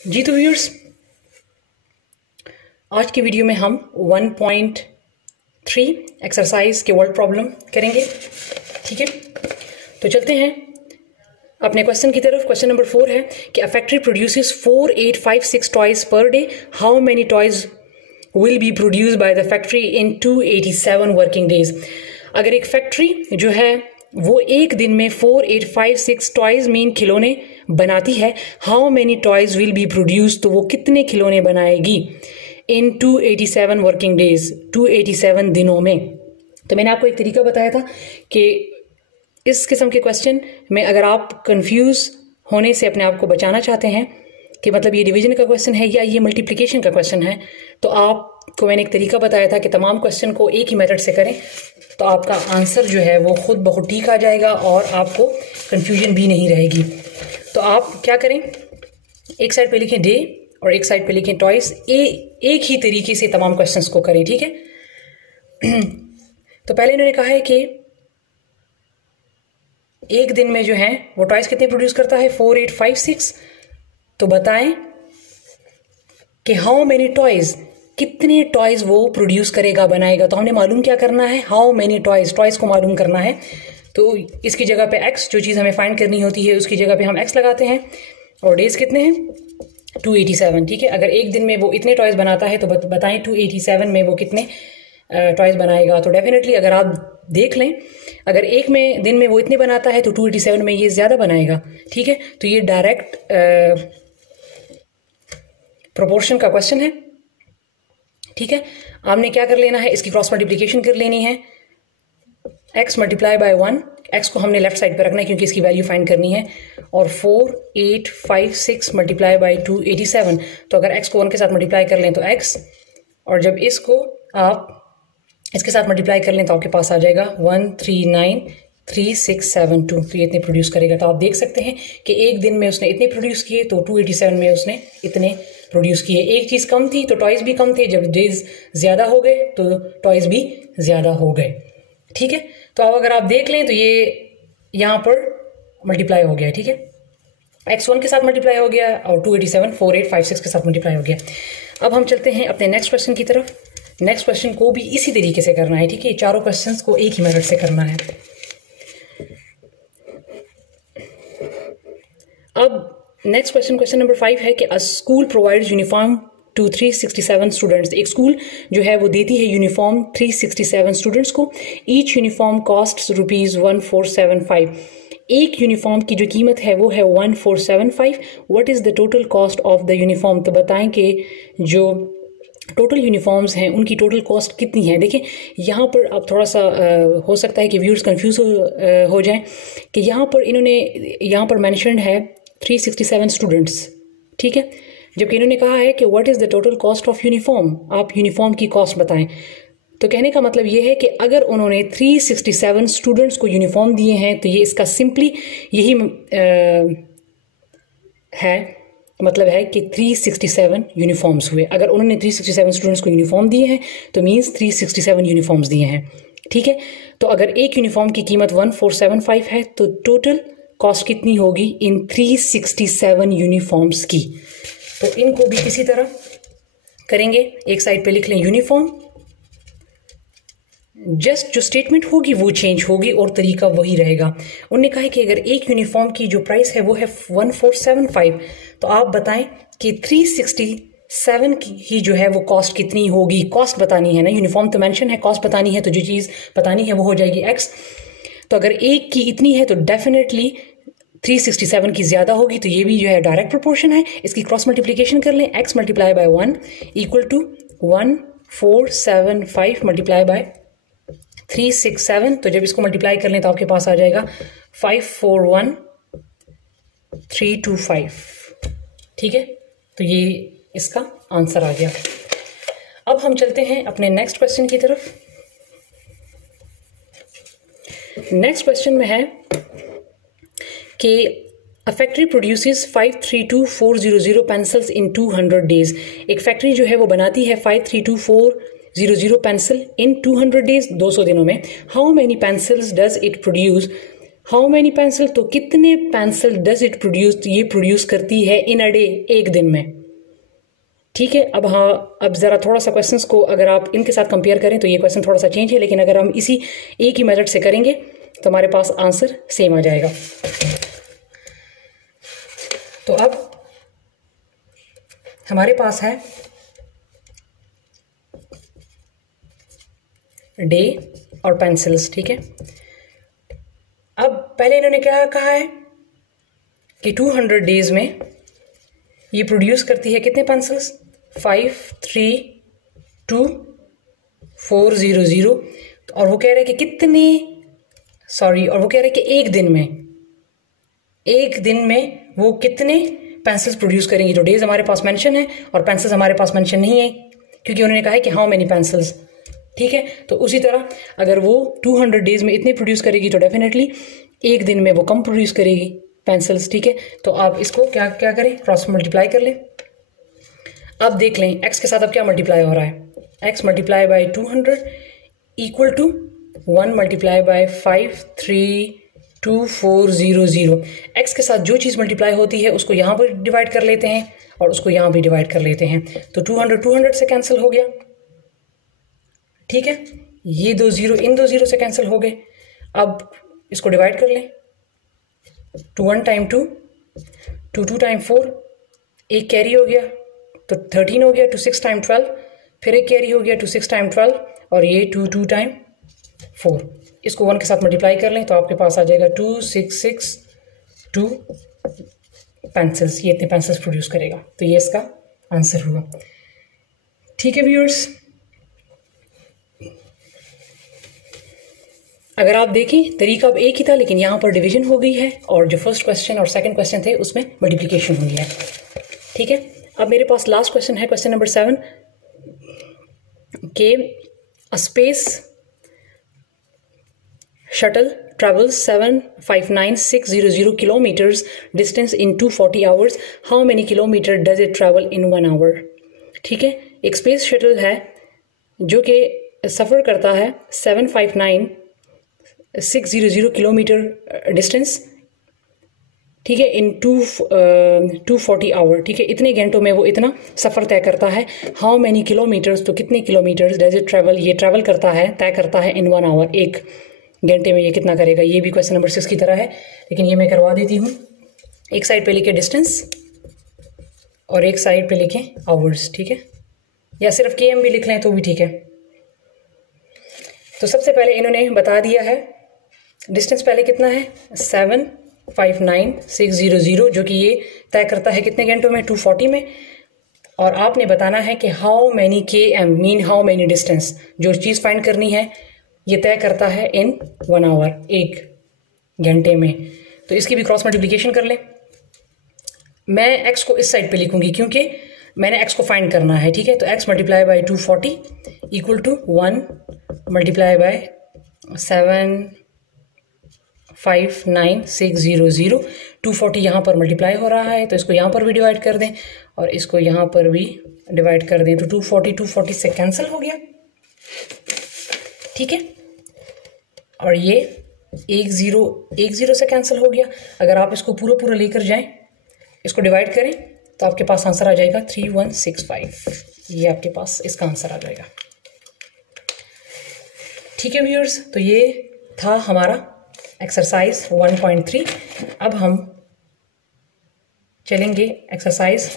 जी तो व्यूअर्स, आज की वीडियो में हम 1.3 एक्सरसाइज के वर्ड प्रॉब्लम करेंगे। ठीक है, तो चलते हैं अपने क्वेश्चन की तरफ। क्वेश्चन नंबर 4 है कि a factory produces 4856 toys per day, how many toys will be produce by the factory in 287 working days. अगर एक फैक्ट्री जो है वो एक दिन में 4856 टॉयज मीन खिलौने बनाती है, how many toys will be produce, तो वो कितने खिलौने बनाएगी इन 287 वर्किंग डेज, 287 दिनों में। तो मैंने आपको एक तरीका बताया था कि इस किस्म के क्वेश्चन में अगर आप कंफ्यूज होने से अपने आप को बचाना चाहते हैं कि मतलब ये डिवीजन का क्वेश्चन है या ये मल्टीप्लिकेशन का क्वेश्चन है, तो आपको मैंने एक तरीका बताया था कि तमाम क्वेश्चन को एक ही मेथड से करें, तो आपका आंसर जो है वो खुद ब खुद ठीक आ जाएगा और आपको कंफ्यूजन भी नहीं रहेगी। तो आप क्या करें, एक साइड पे लिखें डे और एक साइड पे लिखें टॉयज, एक ही तरीके से तमाम क्वेश्चंस को करें। ठीक है, तो पहले इन्होंने कहा है कि एक दिन में जो है वो टॉयज कितने प्रोड्यूस करता है, 4856। तो बताएं कि हाउ मेनी टॉयज, कितने टॉयज वो प्रोड्यूस करेगा, बनाएगा। तो हमने मालूम क्या करना है, हाउ मेनी टॉयज, टॉयज को मालूम करना है। तो इसकी जगह पे एक्स, जो चीज़ हमें फाइंड करनी होती है उसकी जगह पे हम एक्स लगाते हैं, और डेज कितने हैं 287। ठीक है, अगर एक दिन में वो इतने टॉयज बनाता है तो बताएं 287 में वो कितने टॉयज बनाएगा। तो डेफिनेटली अगर आप देख लें, अगर एक में दिन में वो इतने बनाता है तो 287 में ये ज़्यादा बनाएगा। ठीक है, तो ये डायरेक्ट प्रोपोर्शन का क्वेश्चन है। ठीक है, आपने क्या कर लेना है, इसकी क्रॉस मल्टीप्लिकेशन कर लेनी है, x मल्टीप्लाई बाय 1, x को हमने लेफ्ट साइड पर रखना है क्योंकि इसकी वैल्यू फाइंड करनी है, और 4856 मल्टीप्लाई बाय 287। तो अगर x को 1 के साथ मल्टीप्लाई कर लें तो x, और जब इसको आप इसके साथ मल्टीप्लाई कर लें तो आपके पास आ जाएगा 1393672। तो ये इतने प्रोड्यूस करेगा। तो आप देख सकते हैं कि एक दिन में उसने इतने प्रोड्यूस किए, तो 287 में उसने इतने प्रोड्यूस किए। एक चीज़ कम थी तो टॉयज भी कम थे, जब डेज ज़्यादा हो गए तो टॉयज भी ज़्यादा हो गए। ठीक है, तो अब अगर आप देख लें तो ये यहाँ पर मल्टीप्लाई हो गया। ठीक है, x1 के साथ मल्टीप्लाई हो गया और 287 4856 के साथ मल्टीप्लाई हो गया। अब हम चलते हैं अपने नेक्स्ट क्वेश्चन की तरफ। नेक्स्ट क्वेश्चन को भी इसी तरीके से करना है। ठीक है, चारों क्वेश्चंस को एक ही मेथड से करना है। अब नेक्स्ट क्वेश्चन, क्वेश्चन नंबर 5 है कि a school provides uniform to 367 students. एक स्कूल जो है वो देती है यूनिफॉर्म 367 स्टूडेंट्स को। Each uniform cost ₹1475। एक यूनिफॉर्म की जो कीमत है वो है 1475। What is the total cost of the uniform. तो बताएं कि जो टोटल यूनिफॉर्म्स हैं उनकी टोटल कॉस्ट कितनी है। देखिए यहाँ पर अब थोड़ा सा हो सकता है कि व्यूअर्स कंफ्यूज हो जाएं कि यहाँ पर इन्होंने यहाँ पर मेंशन्ड है 367 स्टूडेंट्स। ठीक है, जबकि इन्होंने कहा है कि what is the total cost of uniform, आप यूनिफॉर्म की कॉस्ट बताएं। तो कहने का मतलब ये है कि अगर उन्होंने 367 स्टूडेंट्स को यूनिफॉर्म दिए हैं तो ये इसका सिंपली यही है, मतलब है कि 367 यूनिफॉर्म्स हुए। अगर उन्होंने 367 स्टूडेंट्स को यूनिफॉर्म दिए हैं तो मीन्स 367 यूनिफॉर्म्स दिए हैं। ठीक है, तो अगर एक यूनिफॉर्म की कीमत 1475 है तो टोटल कॉस्ट कितनी होगी इन 367 यूनिफॉर्म्स की। तो इनको भी इसी तरह करेंगे, एक साइड पे लिख लें यूनिफॉर्म, जस्ट जो स्टेटमेंट होगी वो चेंज होगी और तरीका वही रहेगा। उन्होंने कहा है कि अगर एक यूनिफॉर्म की जो प्राइस है वो है 1475, तो आप बताएं कि 367 की ही जो है वो कॉस्ट कितनी होगी। कॉस्ट बतानी है ना, यूनिफॉर्म तो मेंशन है, कॉस्ट बतानी है, तो जो चीज़ बतानी है वो हो जाएगी x। तो अगर एक की इतनी है तो डेफिनेटली 367 की ज़्यादा होगी, तो ये भी जो है डायरेक्ट प्रोपोर्शन है। इसकी क्रॉस मल्टीप्लिकेशन कर लें, x multiply by 1 equal to 1475 multiply by 367। तो जब इसको मल्टीप्लाई कर लें तो आपके पास आ जाएगा 541325। ठीक है, तो ये इसका आंसर आ गया। अब हम चलते हैं अपने नेक्स्ट क्वेश्चन की तरफ। नेक्स्ट क्वेश्चन में है कि a factory produces 532400 pencils in 200 days. एक फैक्ट्री जो है वो बनाती है 532400 पेंसिल इन 200 डेज, 200 दिनों में। How many pencils does it produce how many pencil, तो कितने पेंसिल डज इट प्रोड्यूस, ये प्रोड्यूस करती है इन अ डे, एक दिन में। ठीक है, अब हाँ, अब ज़रा थोड़ा सा क्वेश्चंस को अगर आप इनके साथ कंपेयर करें तो ये क्वेश्चन थोड़ा सा चेंज है, लेकिन अगर हम इसी एक ही मेथड से करेंगे तो हमारे पास आंसर सेम आ जाएगा। तो अब हमारे पास है डे और पेंसिल्स। ठीक है, अब पहले इन्होंने क्या कहा है कि 200 डेज में ये प्रोड्यूस करती है कितने पेंसिल्स, 5 3 2 4 0 0। और वो कह रहे हैं कि कितने, सॉरी, और वो कह रहे हैं कि एक दिन में वो कितने पेंसिल्स प्रोड्यूस करेंगी। तो डेज हमारे पास मेंशन है और पेंसिल्स हमारे पास मेंशन नहीं है, क्योंकि उन्होंने कहा है कि हाउ मेनी पेंसिल्स। ठीक है, तो उसी तरह अगर वो 200 डेज में इतने प्रोड्यूस करेगी तो डेफिनेटली एक दिन में वो कम प्रोड्यूस करेगी पेंसिल्स। ठीक है, तो आप इसको क्या क्या करें, क्रॉस मल्टीप्लाई कर लें। अब देख लें एक्स के साथ अब क्या मल्टीप्लाई हो रहा है, x multiply by 200 equal to 1 multiply by 5 3 2 4 0 0। X के साथ जो चीज़ मल्टीप्लाई होती है उसको यहाँ पर डिवाइड कर लेते हैं और उसको यहाँ भी डिवाइड कर लेते हैं। तो 200 से कैंसिल हो गया। ठीक है, ये 2 0 इन 2 0 से कैंसिल हो गए। अब इसको डिवाइड कर लें, 2 1 टाइम 2 2 2 टाइम 4, एक कैरी हो गया तो 13 हो गया, 2 6 टाइम 12, फिर एक कैरी हो गया 2 6 टाइम 12, और ये 2 2 टाइम 4। इसको 1 के साथ मल्टीप्लाई कर लें तो आपके पास आ जाएगा 2 6 6 2 पेंसिल्स। ये इतने पेंसिल्स प्रोड्यूस करेगा, तो ये इसका आंसर हुआ। ठीक है व्यूअर्स, अगर आप देखें तरीका अब एक ही था, लेकिन यहाँ पर डिवीजन हो गई है और जो फर्स्ट क्वेश्चन और सेकंड क्वेश्चन थे उसमें मल्टीप्लिकेशन हुई है। ठीक है, अब मेरे पास लास्ट क्वेश्चन है, क्वेश्चन नंबर 7 के a space shuttle travels 759,600 kilometers distance in 240 hours. How many kilometer does it travel in 1 hour? ठीक है, एक स्पेस शटल है जो कि सफ़र करता है 759,600 किलोमीटर डिस्टेंस, ठीक है, इन 240 आवर। ठीक है, इतने घंटों में वो इतना सफ़र तय करता है। हाउ मैनी किलोमीटर्स, तो कितने किलोमीटर्स डज इट ट्रैवल, ये ट्रैवल करता है, तय करता है इन 1 आवर, एक घंटे में ये कितना करेगा। ये भी क्वेश्चन नंबर 6 की तरह है, लेकिन ये मैं करवा देती हूँ। एक साइड पे लिखे डिस्टेंस और एक साइड पे लिखें आवर्स। ठीक है, या सिर्फ KM भी लिख लें तो भी ठीक है। तो सबसे पहले इन्होंने बता दिया है डिस्टेंस पहले कितना है, 759,600, जो कि ये तय करता है कितने घंटों में, 240 में। और आपने बताना है कि how many KM mean how many distance, जो चीज़ फाइंड करनी है ये तय करता है इन 1 आवर, एक घंटे में। तो इसकी भी क्रॉस मल्टीप्लिकेशन कर लें। मैं x को इस साइड पे लिखूंगी क्योंकि मैंने x को फाइंड करना है। ठीक है, तो x multiply by 240 equal to 1 multiply by 759,600। 240 यहाँ पर मल्टीप्लाई हो रहा है तो इसको यहाँ पर भी डिवाइड कर दें और इसको यहाँ पर भी डिवाइड कर दें, तो 240 से कैंसिल हो गया। ठीक है, और ये 1 0 से कैंसिल हो गया। अगर आप इसको पूरा लेकर जाएं, इसको डिवाइड करें तो आपके पास आंसर आ जाएगा 3165। ये आपके पास इसका आंसर आ जाएगा। ठीक है व्यूअर्स, तो ये था हमारा एक्सरसाइज 1.3। अब हम चलेंगे एक्सरसाइज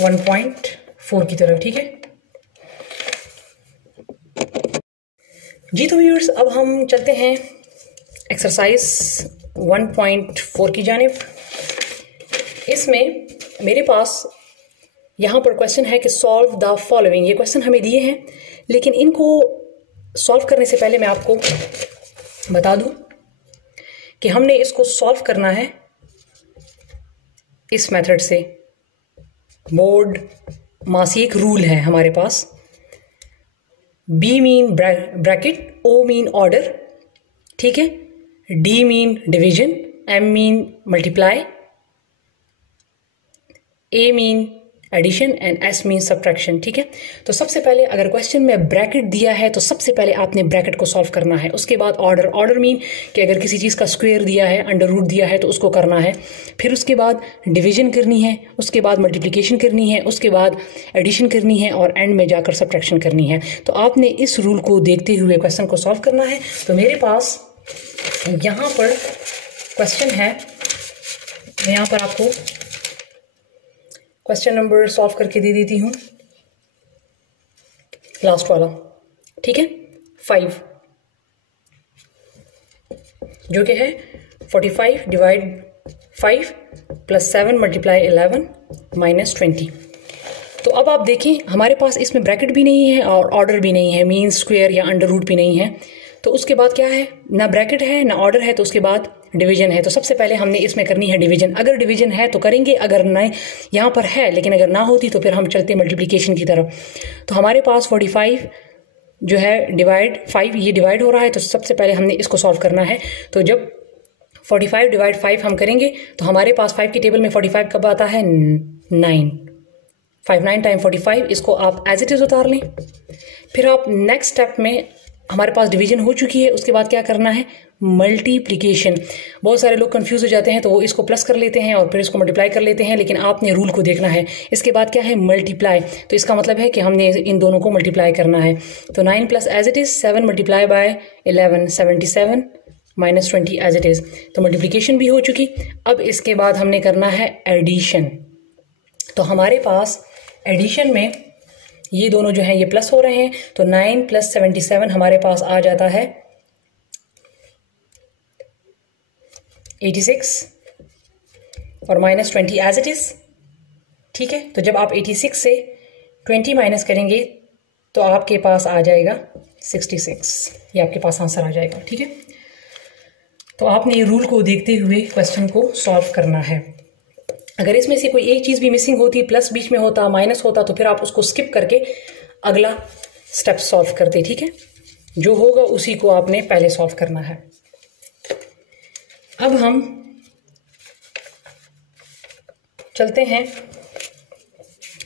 1.4 की तरफ। ठीक है जी, तो व्यूअर्स अब हम चलते हैं एक्सरसाइज 1.4 की जानिब। इसमें मेरे पास यहाँ पर क्वेश्चन है कि सॉल्व द फॉलोइंग। ये क्वेश्चन हमें दिए हैं, लेकिन इनको सॉल्व करने से पहले मैं आपको बता दूं कि हमने इसको सॉल्व करना है इस मेथड से। बोर्ड मासी एक रूल है हमारे पास, B mean bracket, O mean order, ठीक है, D mean division, M mean multiply, A mean addition and S mean subtraction. ठीक है, तो सबसे पहले अगर क्वेश्चन में ब्रैकेट दिया है तो सबसे पहले आपने ब्रैकेट को सॉल्व करना है। उसके बाद ऑर्डर मीन कि अगर किसी चीज़ का स्क्वायर दिया है, अंडर रूट दिया है तो उसको करना है, फिर उसके बाद डिवीजन करनी है, उसके बाद मल्टीप्लिकेशन करनी है, उसके बाद एडिशन करनी है और एंड में जाकर सब्ट्रैक्शन करनी है। तो आपने इस रूल को देखते हुए क्वेश्चन को सॉल्व करना है। तो मेरे पास यहाँ पर क्वेश्चन है, मैं यहाँ पर आपको क्वेश्चन नंबर सॉल्व करके दे देती हूँ, लास्ट वाला। ठीक है, 5 जो कि है 45 डिवाइड 5 प्लस 7 मल्टीप्लाई 11 माइनस 20। तो अब आप देखिए हमारे पास इसमें ब्रैकेट भी नहीं है और ऑर्डर भी नहीं है, मीन स्क्वायर या अंडर रूट भी नहीं है। तो उसके बाद क्या है, ना ब्रैकेट है ना ऑर्डर है, तो उसके बाद डिवीजन है। तो सबसे पहले हमने इसमें करनी है डिवीजन। अगर डिवीजन है तो करेंगे, अगर नहीं यहाँ पर है लेकिन अगर ना होती तो फिर हम चलते मल्टीप्लिकेशन की तरफ। तो हमारे पास 45 जो है डिवाइड 5, ये डिवाइड हो रहा है, तो सबसे पहले हमने इसको सॉल्व करना है। तो जब 45 डिवाइड 5 हम करेंगे तो हमारे पास 5 की टेबल में 45 कब आता है, 9। 5 9 टाइम 45, इसको आप एज इट इज़ उतार लें। फिर आप नेक्स्ट स्टेप में, हमारे पास डिवीजन हो चुकी है, उसके बाद क्या करना है, मल्टीप्लिकेशन। बहुत सारे लोग कंफ्यूज हो जाते हैं तो वो इसको प्लस कर लेते हैं और फिर इसको मल्टीप्लाई कर लेते हैं, लेकिन आपने रूल को देखना है। इसके बाद क्या है, मल्टीप्लाई। तो इसका मतलब है कि हमने इन दोनों को मल्टीप्लाई करना है। तो 9 plus as it is 7 multiply by 11 77 minus 20 as it is. तो मल्टीप्लिकेशन भी हो चुकी। अब इसके बाद हमने करना है एडिशन। तो हमारे पास एडिशन में ये दोनों जो हैं ये प्लस हो रहे हैं, तो 9 प्लस 77 हमारे पास आ जाता है 86 और माइनस 20 एज इट इज़। ठीक है, तो जब आप 86 से 20 माइनस करेंगे तो आपके पास आ जाएगा 66, ये आपके पास आंसर आ जाएगा। ठीक है, तो आपने ये रूल को देखते हुए क्वेश्चन को सॉल्व करना है। अगर इसमें से कोई एक चीज़ भी मिसिंग होती, प्लस बीच में होता, माइनस होता, तो फिर आप उसको स्किप करके अगला स्टेप सॉल्व करते। ठीक है, जो होगा उसी को आपने पहले सॉल्व करना है। अब हम चलते हैं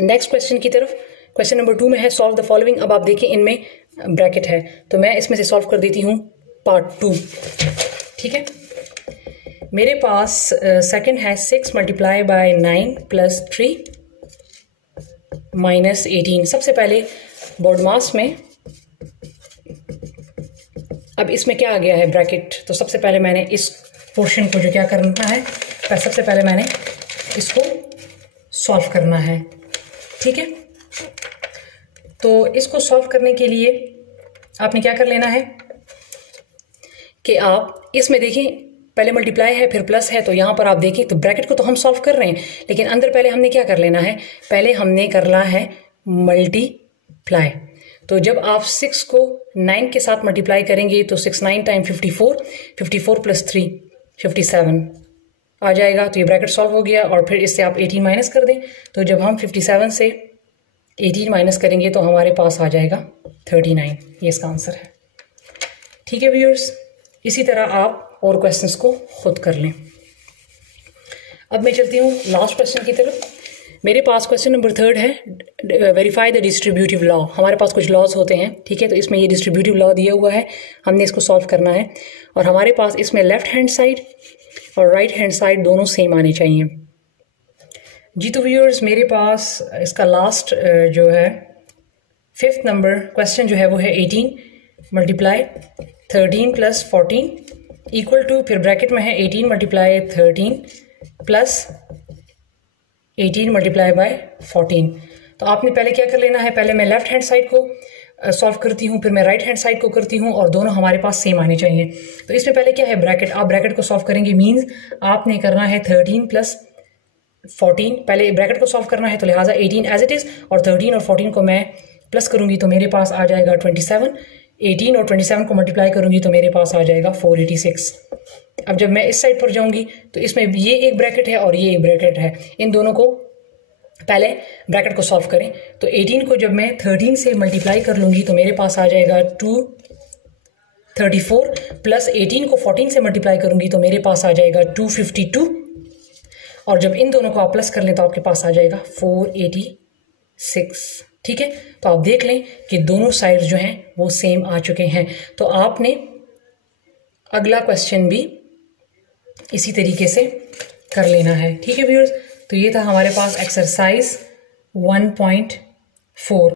नेक्स्ट क्वेश्चन की तरफ। क्वेश्चन नंबर 2 में है सॉल्व द फॉलोइंग। अब आप देखिए इनमें ब्रैकेट है, तो मैं इसमें से सॉल्व कर देती हूँ पार्ट 2। ठीक है, मेरे पास सेकंड है 6 मल्टीप्लाई बाय 9 प्लस 3 माइनस 18। सबसे पहले बोर्ड मास में, अब इसमें क्या आ गया है, ब्रैकेट। तो सबसे पहले मैंने इस पोर्शन को जो क्या करना है, सबसे पहले मैंने इसको सॉल्व करना है। ठीक है, तो इसको सॉल्व करने के लिए आपने क्या कर लेना है कि आप इसमें देखें, पहले मल्टीप्लाई है फिर प्लस है, तो यहाँ पर आप देखें तो ब्रैकेट को तो हम सॉल्व कर रहे हैं, लेकिन अंदर पहले हमने क्या कर लेना है, पहले हमने करना है मल्टीप्लाई। तो जब आप 6 को 9 के साथ मल्टीप्लाई करेंगे तो 6 9 टाइम 54, 54 प्लस 3 57 आ जाएगा। तो ये ब्रैकेट सॉल्व हो गया और फिर इससे आप 18 माइनस कर दें। तो जब हम 57 से 18 माइनस करेंगे तो हमारे पास आ जाएगा 39। ये इसका आंसर है। ठीक है व्यूअर्स, इसी तरह आप और क्वेश्चंस को खुद कर लें। अब मैं चलती हूँ लास्ट क्वेश्चन की तरफ। मेरे पास क्वेश्चन नंबर 3 है वेरीफाई द डिस्ट्रीब्यूटिव लॉ। हमारे पास कुछ लॉज होते हैं, ठीक है, तो इसमें ये डिस्ट्रीब्यूटिव लॉ दिया हुआ है, हमने इसको सॉल्व करना है। और हमारे पास इसमें लेफ्ट हैंड साइड और राइट हैंड साइड दोनों सेम आने चाहिए। जी तो व्यूअर्स, मेरे पास इसका लास्ट जो है 5th नंबर क्वेश्चन जो है वो है 18 मल्टीप्लाई 13 प्लस 14 इक्वल टू, फिर ब्रैकेट में है 18 मल्टीप्लाई 13 प्लस 18 मल्टीप्लाई बाय 14। तो आपने पहले क्या कर लेना है, पहले मैं लेफ्ट हैंड साइड को सॉल्व करती हूँ, फिर मैं राइट हैंड साइड को करती हूँ और दोनों हमारे पास सेम आने चाहिए। तो इसमें पहले क्या है, ब्रैकेट। आप ब्रैकेट को सॉल्व करेंगे मीन्स आपने करना है 13 प्लस 14, पहले ब्रैकेट को सॉल्व करना है, तो लिहाजा 18 एज इट इज़ और 13 और 14 को मैं प्लस करूँगी तो मेरे पास आ जाएगा 27। 18 और 27 को मल्टीप्लाई करूँगी तो मेरे पास आ जाएगा 486। अब जब मैं इस साइड पर जाऊँगी तो इसमें ये एक ब्रैकेट है और ये एक ब्रैकेट है, इन दोनों को पहले ब्रैकेट को सॉल्व करें। तो 18 को जब मैं 13 से मल्टीप्लाई कर लूँगी तो मेरे पास आ जाएगा 234 प्लस 18 को 14 से मल्टीप्लाई करूँगी तो मेरे पास आ जाएगा 252 और जब इन दोनों को आप प्लस कर लें तो आपके पास आ जाएगा 486। ठीक है, तो आप देख लें कि दोनों साइड जो हैं वो सेम आ चुके हैं। तो आपने अगला क्वेश्चन भी इसी तरीके से कर लेना है। ठीक है व्यूअर्स, तो ये था हमारे पास एक्सरसाइज 1.4।